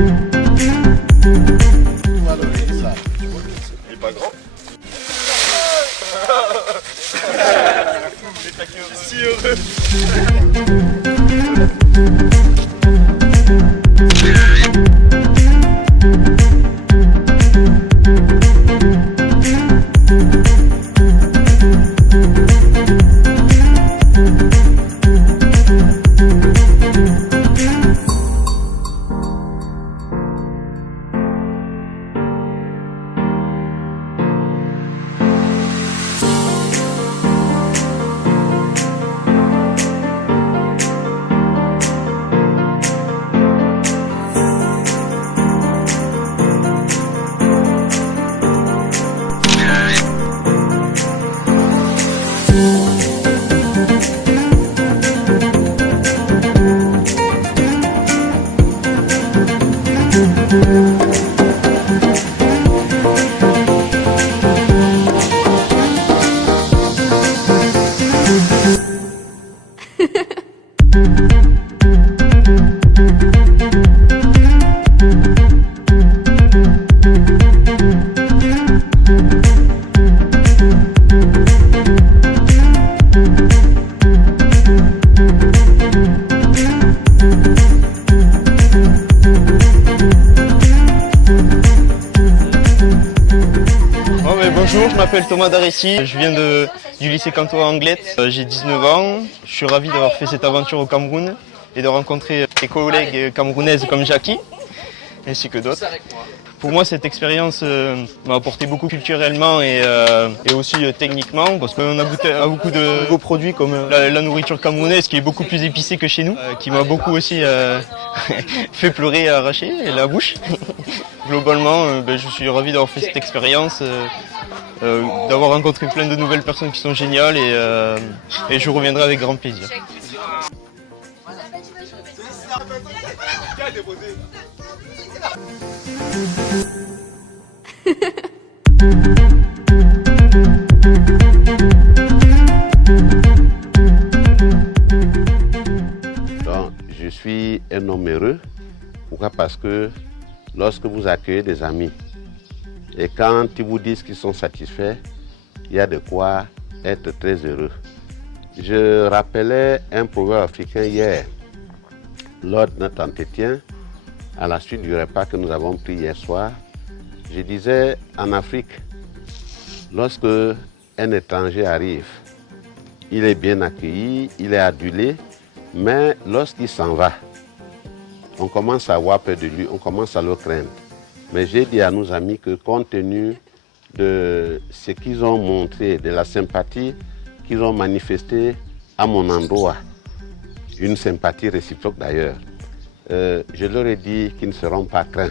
Il est pas grand. Si heureux. Bonjour, je m'appelle Thomas Daressi, je viens du lycée Cantois Anglette, j'ai 19 ans, je suis ravi d'avoir fait cette aventure au Cameroun et de rencontrer des collègues camerounaises comme Jackie, ainsi que d'autres. Pour moi, cette expérience m'a apporté beaucoup culturellement et aussi techniquement, parce qu'on a goûté à beaucoup de nouveaux produits comme la nourriture camerounaise qui est beaucoup plus épicée que chez nous, qui m'a beaucoup aussi fait pleurer et arracher la bouche. Globalement, je suis ravi d'avoir fait cette expérience, d'avoir rencontré plein de nouvelles personnes qui sont géniales et je reviendrai avec grand plaisir. Donc, je suis un homme heureux. Pourquoi? Parce que lorsque vous accueillez des amis et quand ils vous disent qu'ils sont satisfaits, il y a de quoi être très heureux. Je rappelais un proverbe africain hier lors de notre entretien, à la suite du repas que nous avons pris hier soir. Je disais, en Afrique, lorsque un étranger arrive, il est bien accueilli, il est adulé, mais lorsqu'il s'en va, on commence à avoir peur de lui, on commence à le craindre. Mais j'ai dit à nos amis que compte tenu de ce qu'ils ont montré, de la sympathie qu'ils ont manifestée à mon endroit, une sympathie réciproque d'ailleurs, je leur ai dit qu'ils ne seront pas craints.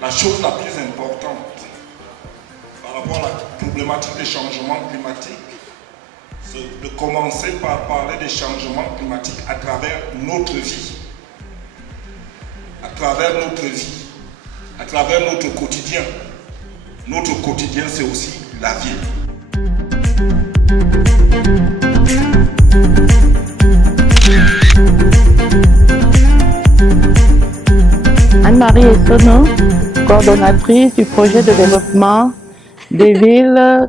La chose la plus importante par rapport à la problématique des changements climatiques, c'est de commencer par parler des changements climatiques à travers notre vie. À travers notre vie, à travers notre quotidien. Notre quotidien, c'est aussi la vie. Anne-Marie Essono, coordonnatrice du projet de développement des villes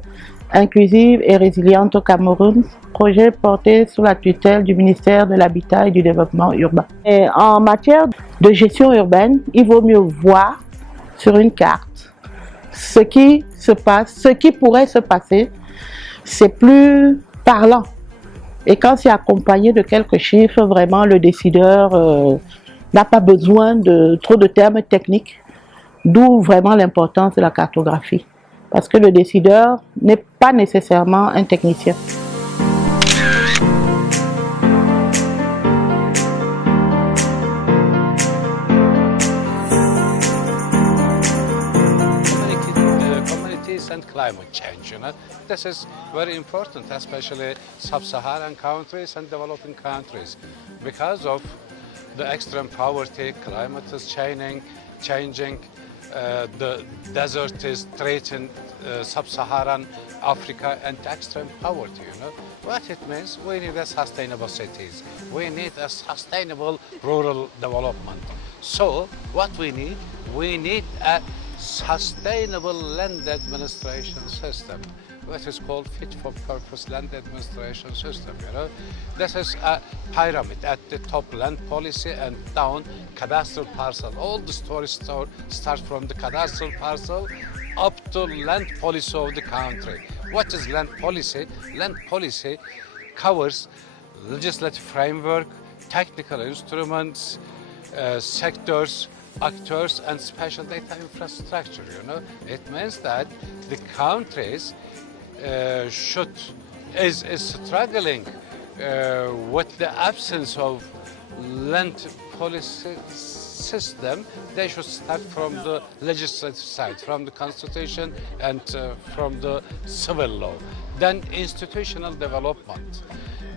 inclusives et résilientes au Cameroun, projet porté sous la tutelle du ministère de l'Habitat et du Développement urbain. Et en matière de gestion urbaine, il vaut mieux voir sur une carte ce qui se passe, ce qui pourrait se passer. C'est plus parlant Et quand c'est accompagné de quelques chiffres, vraiment le décideur n'a pas besoin de trop de termes techniques, d'où vraiment l'importance de la cartographie. Parce que le décideur n'est pas nécessairement un technicien. And climate change, this is very important, especially sub-Saharan countries and developing countries, because of the extreme poverty. Climate is changing. The desert is threatening sub-Saharan Africa and extreme poverty. What it means? We need a sustainable cities. We need a sustainable rural development. So what we need? We need a sustainable land administration system, what is called fit-for-purpose land administration system. This is a pyramid. At the top, land policy, and down, cadastral parcel. All the stories start from the cadastral parcel up to land policy of the country. What is land policy? Land policy covers legislative framework, technical instruments, sectors, actors, and special data infrastructure. It means that the countries is struggling with the absence of land policy system. They should start from the legislative side, from the constitution and from the civil law. Then institutional development,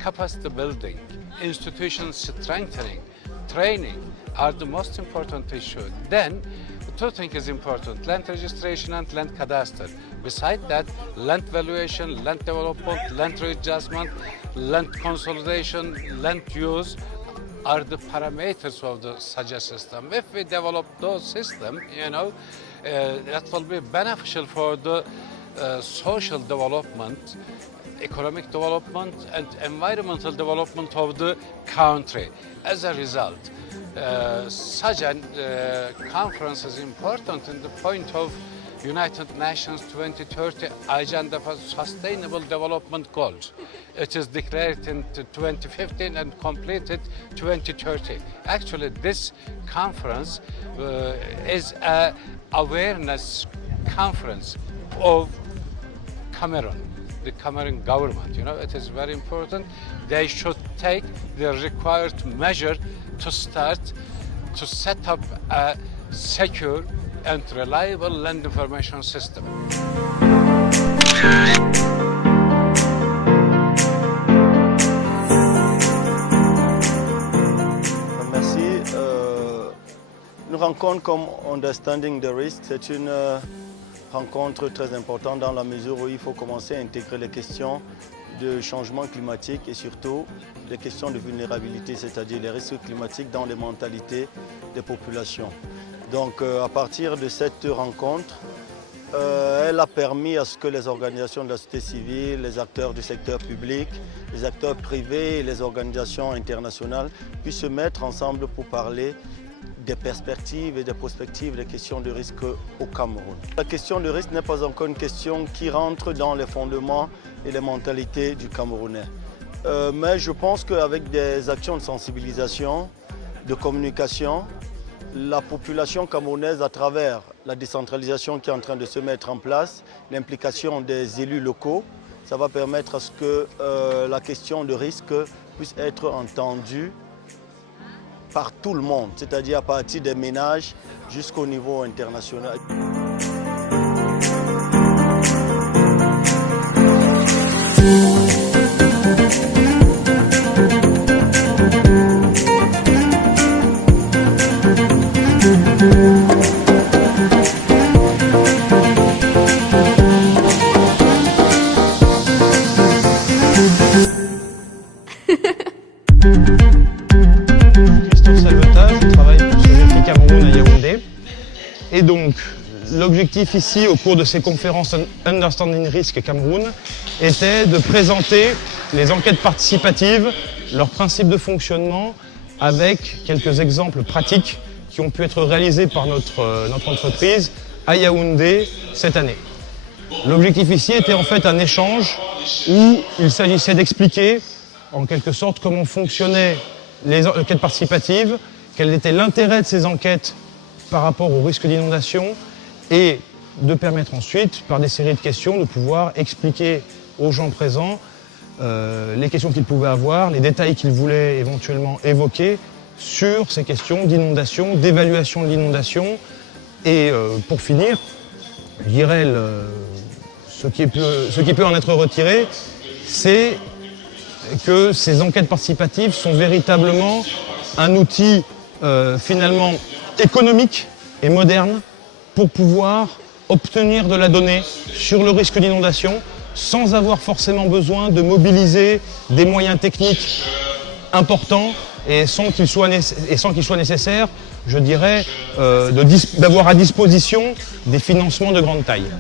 capacity building, institution strengthening, training are the most important issue. Then, two things is important: land registration and land cadastre. Besides that, land valuation, land development, land readjustment, land consolidation, land use are the parameters of such a system. If we develop those systems, that will be beneficial for the social development, economic development, and environmental development of the country. As a result, such a conference is important in the point of United Nations 2030 Agenda for Sustainable Development Goals. It is declared in 2015 and completed 2030. Actually, this conference is an awareness conference of Cameroon, the Cameroon government. It is very important. They should take the required measure to start to set up a secure and reliable land information system. Merci. Une rencontre comme Understanding the Risk, c'est une rencontre très importante dans la mesure où il faut commencer à intégrer les questions de changement climatique et surtout les questions de vulnérabilité, c'est-à-dire les risques climatiques dans les mentalités des populations. Donc à partir de cette rencontre, elle a permis à ce que les organisations de la société civile, les acteurs du secteur public, les acteurs privés et les organisations internationales puissent se mettre ensemble pour parler des perspectives et des prospectives des questions de risque au Cameroun. La question de risque n'est pas encore une question qui rentre dans les fondements et les mentalités du Camerounais. Mais je pense qu'avec des actions de sensibilisation, de communication, la population camerounaise, à travers la décentralisation qui est en train de se mettre en place, l'implication des élus locaux, ça va permettre à ce que la question de risque puisse être entendue par tout le monde, c'est-à-dire à partir des ménages jusqu'au niveau international. Et donc, l'objectif ici, au cours de ces conférences Understanding Risk Cameroun, était de présenter les enquêtes participatives, leurs principes de fonctionnement, avec quelques exemples pratiques qui ont pu être réalisés par notre entreprise à Yaoundé cette année. L'objectif ici était en fait un échange où il s'agissait d'expliquer en quelque sorte comment fonctionnaient les enquêtes participatives, quel était l'intérêt de ces enquêtes par rapport au risque d'inondation et de permettre ensuite, par des séries de questions, de pouvoir expliquer aux gens présents les questions qu'ils pouvaient avoir, les détails qu'ils voulaient éventuellement évoquer sur ces questions d'inondation, d'évaluation de l'inondation. Et pour finir, je dirais ce qui peut en être retiré, c'est que ces enquêtes participatives sont véritablement un outil finalement économique et moderne pour pouvoir obtenir de la donnée sur le risque d'inondation sans avoir forcément besoin de mobiliser des moyens techniques importants et sans qu'il soit nécessaire, je dirais, d'avoir à disposition des financements de grande taille.